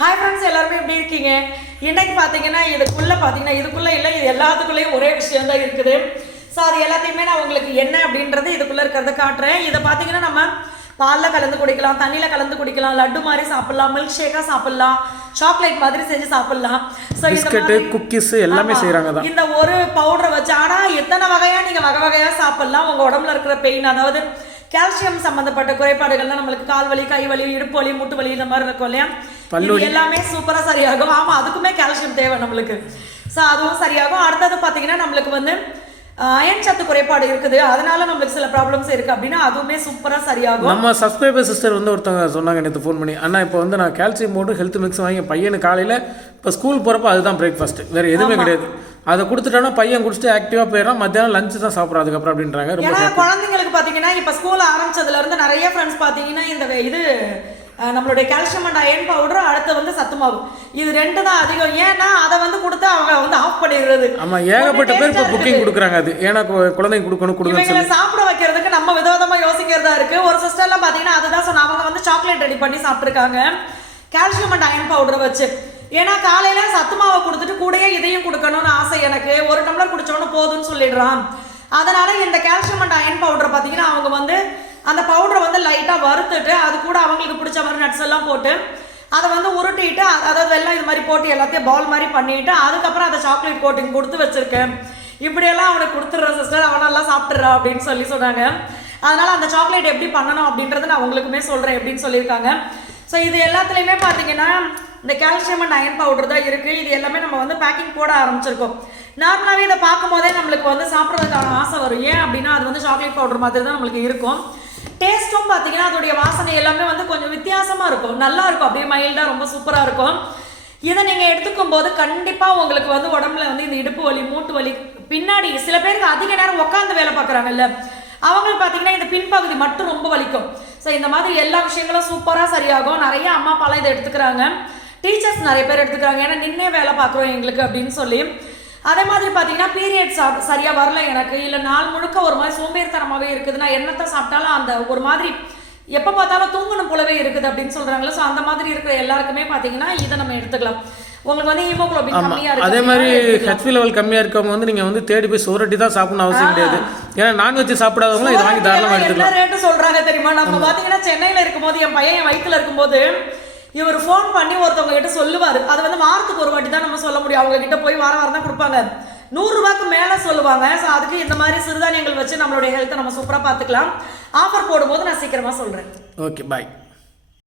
Hi friends, எல்லாருமே எப்படி இருக்கீங்க? இன்னைக்கு பார்த்தீங்கன்னா இதுக்குள்ளே இல்லை, இது எல்லாத்துக்குள்ளேயும் ஒரே விஷயம் தான் இருக்குது. ஸோ அது எல்லாத்தையுமே நான் உங்களுக்கு என்ன அப்படின்றது இதுக்குள்ளே இருக்கிறத காட்டுறேன். இதை பார்த்தீங்கன்னா நம்ம பாலில் கலந்து குடிக்கலாம், தண்ணியில் கலந்து குடிக்கலாம், லட்டு மாதிரி சாப்பிடலாம், மில்க் ஷேக்காக சாப்பிடலாம், சாக்லேட் மாதிரி செஞ்சு சாப்பிடலாம். ஸோ பிஸ்கட்டு குக்கீஸ் எல்லாமே செய்கிறாங்க தான் இந்த ஒரு பவுடரை வச்சு. ஆனால் எத்தனை வகையாக நீங்கள் வகை வகையாக சாப்பிடலாம். உங்கள் உடம்புல இருக்கிற பெயின், அதாவது கால்சியம் சம்பந்தப்பட்ட குறைபாடுகள்லாம் நம்மளுக்கு கால் வலி, கை வலி, இடுப்பு வலி, முட்டு வலி இந்த மாதிரி இருக்கும் இல்லையா, இது எல்லாமே சூப்பரா சரியாகும். ஆமா, அதுக்குமே கால்சியம் தேவை நம்மளுக்கு. ஸோ அதுவும் சரியாகும். அடுத்தது பார்த்தீங்கன்னா நம்மளுக்கு வந்து அயன் சத்து குறைபாடு இருக்குது, அதனால நம்மளுக்கு சில ப்ராப்ளம்ஸ் இருக்கு அப்படின்னா அதுவுமே சூப்பரா சரியாகும். நம்ம சப்ஸ்கிரைபர் சிஸ்டர் வந்து ஒருத்தவங்க சொன்னாங்க நேற்று ஃபோன் பண்ணி, அண்ணா இப்போ வந்து நான் கால்சியம் போட்டு ஹெல்த் மிக்ஸ் வாங்கி பையனு காலையில் இப்போ ஸ்கூல் போகிறப்ப அதுதான் பிரேக்ஃபாஸ்ட், வேறு எதுவுமே கிடையாது. அதை கொடுத்துட்டோன்னா பையன் குடிச்சிட்டு ஆக்டிவாக போயிடறான், மத்தியானம் லஞ்சு தான் சாப்பிட்றோம் அதுக்கப்புறம் அப்படின்றாங்க. ஏன்னா குழந்தைங்களுக்கு பார்த்தீங்கன்னா இப்போ ஸ்கூல் ஆரம்பிச்சதுலேருந்து நிறைய ஃப்ரெண்ட்ஸ் பார்த்தீங்கன்னா இந்த இது நம்மளுடைய கால்சியம் அண்ட் அயன் பவுடர், அடுத்து வந்து சத்து மாவு, இது ரெண்டு தான் அதிகம். ஏன்னா அதை வந்து கொடுத்து அவங்க வந்து ஆஃப் பண்ணிடுறது. ஆமாம், ஏகப்பட்ட பேர் இப்போ புக்கிங் கொடுக்குறாங்க. அது ஏன்னா குழந்தைங்க கொடுக்கணும் சாப்பிட வைக்கிறதுக்கு நம்ம விதவிதமாக யோசிக்கிறதா இருக்குது. ஒரு சிஸ்டர்லாம் பார்த்தீங்கன்னா அதுதான் சொன்ன, அவங்க வந்து சாக்லேட் ரெடி பண்ணி சாப்பிட்ருக்காங்க கால்சியம் அண்ட் அயன் பவுடரை வச்சு. ஏன்னா காலையில் சத்து மாவை கொடுத்துட்டு கூடயே இதையும் கொடுக்கணும்னு ஆசை எனக்கு, ஒரு டம்ளர் குடிச்சோன்னு போதும்னு சொல்லிடுறான். அதனால இந்த கால்சியம் அண்ட் அயன் பவுடரை பார்த்தீங்கன்னா அவங்க வந்து அந்த பவுடரை வந்து லைட்டாக வறுத்துட்டு அது கூட அவங்களுக்கு பிடிச்ச மாதிரி நட்ஸ் எல்லாம் போட்டு அதை வந்து உருட்டிட்டு, அதாவது எல்லாம் இது மாதிரி போட்டு எல்லாத்தையும் பால் மாதிரி பண்ணிட்டு அதுக்கப்புறம் அதை சாக்லேட் கோட்டிங் கொடுத்து வச்சிருக்கேன். இப்படியெல்லாம் அவனுக்கு கொடுத்துட்ற சிஸ்டர், அவனெல்லாம் சாப்பிட்றா அப்படின்னு சொல்லி சொன்னாங்க. அதனால அந்த சாக்லேட் எப்படி பண்ணணும் அப்படின்றத நான் உங்களுக்குமே சொல்கிறேன் எப்படின்னு சொல்லியிருக்காங்க. ஸோ இது எல்லாத்துலேயுமே பார்த்தீங்கன்னா இந்த கால்சியம் அண்ட் அயன் பவுடர் தான் இருக்குது. இது எல்லாமே நம்ம வந்து பேக்கிங் போட ஆரம்பிச்சிருக்கோம். நார்மலாகவே இதை பார்க்கும் போதே நம்மளுக்கு வந்து சாப்பிட்றதுக்கான ஆசை வரும். ஏன் அப்படின்னா அது வந்து சாக்லேட் பவுடர் மாதிரி தான் நம்மளுக்கு இருக்கும். டேஸ்ட்டும் பார்த்தீங்கன்னா அதோடைய வாசனை எல்லாமே வந்து கொஞ்சம் வித்தியாசமாக இருக்கும், நல்லா இருக்கும், அப்படியே மைல்டாக ரொம்ப சூப்பராக இருக்கும். இதை நீங்கள் எடுத்துக்கும் போது கண்டிப்பாக உங்களுக்கு வந்து உடம்புல வந்து இந்த இடுப்பு வலி, மூட்டு வலி, பின்னாடி சில பேருக்கு அதிக நேரம் உட்காந்து வேலை பார்க்குறாங்கல்ல, அவங்களுக்கு பார்த்தீங்கன்னா இந்த பின்பகுதி மட்டும் ரொம்ப வலிக்கும். ஸோ இந்த மாதிரி எல்லா விஷயங்களும் சூப்பராக சரியாகும். நிறைய அம்மா அப்பாலாம் இதை எடுத்துக்கிறாங்க, டீச்சர்ஸ் நிறைய பேர் எடுத்துக்கிறாங்க. ஏன்னா நின்னே வேலை பார்க்குறோம் எங்களுக்கு அப்படின்னு சொல்லி. அதே மாதிரி பார்த்தீங்கன்னா பீரியட்ஸ் சரியாக வரல எனக்கு, இல்லை நாள் முழுக்க ஒரு மாதிரி சோம்பேறித்தனமாகவே இருக்குது, நான் என்னத்தை சாப்பிட்டாலும் அந்த ஒரு மாதிரி எப்போ பார்த்தாலும் தூங்கணும் போலவே இருக்குது அப்படின்னு சொல்கிறாங்களே. ஸோ அந்த மாதிரி இருக்கிற எல்லாருக்குமே பார்த்தீங்கன்னா இதை நம்ம எடுத்துக்கலாம். உங்களுக்கு வந்து ஹீமோகுளோபின் கம்மியாக இருக்கு, அதே மாதிரி ஹெச்பி லெவல் கம்மியாக இருக்கவங்க வந்து நீங்கள் வந்து தேடி போய் சோரட்டி தான் சாப்பிடணும் அவசியம் கிடையாது. ஏன்னா நான்வெஜ் சாப்பிடாதவங்களும் இதை வாங்கி தாராளமாக எடுத்துக்கலாம். என்ன ரேட்டு சொல்கிறாங்க தெரியுமா? நம்ம பார்த்தீங்கன்னா சென்னையில் இருக்கும்போது என் பையன் என் வயிற்றுல இருக்கும்போது இவர் ஃபோன் பண்ணி ஒருத்தவங்க கிட்ட சொல்லுவார். அது வந்து வாரத்துக்கு ஒரு வாட்டி தான் நம்ம சொல்ல முடியும், அவங்க கிட்ட போய் வாரம் தான் கொடுப்பாங்க, 100 ரூபாய்க்கு மேலே சொல்லுவாங்க. ஸோ அதுக்கு இந்த மாதிரி சிறுதானியங்கள் வச்சு நம்மளுடைய ஹெல்த்தை நம்ம சூப்பராக பார்த்துக்கலாம். ஆஃபர் போடும்போது நான் சீக்கிரமாக சொல்கிறேன். ஓகே, பாய்.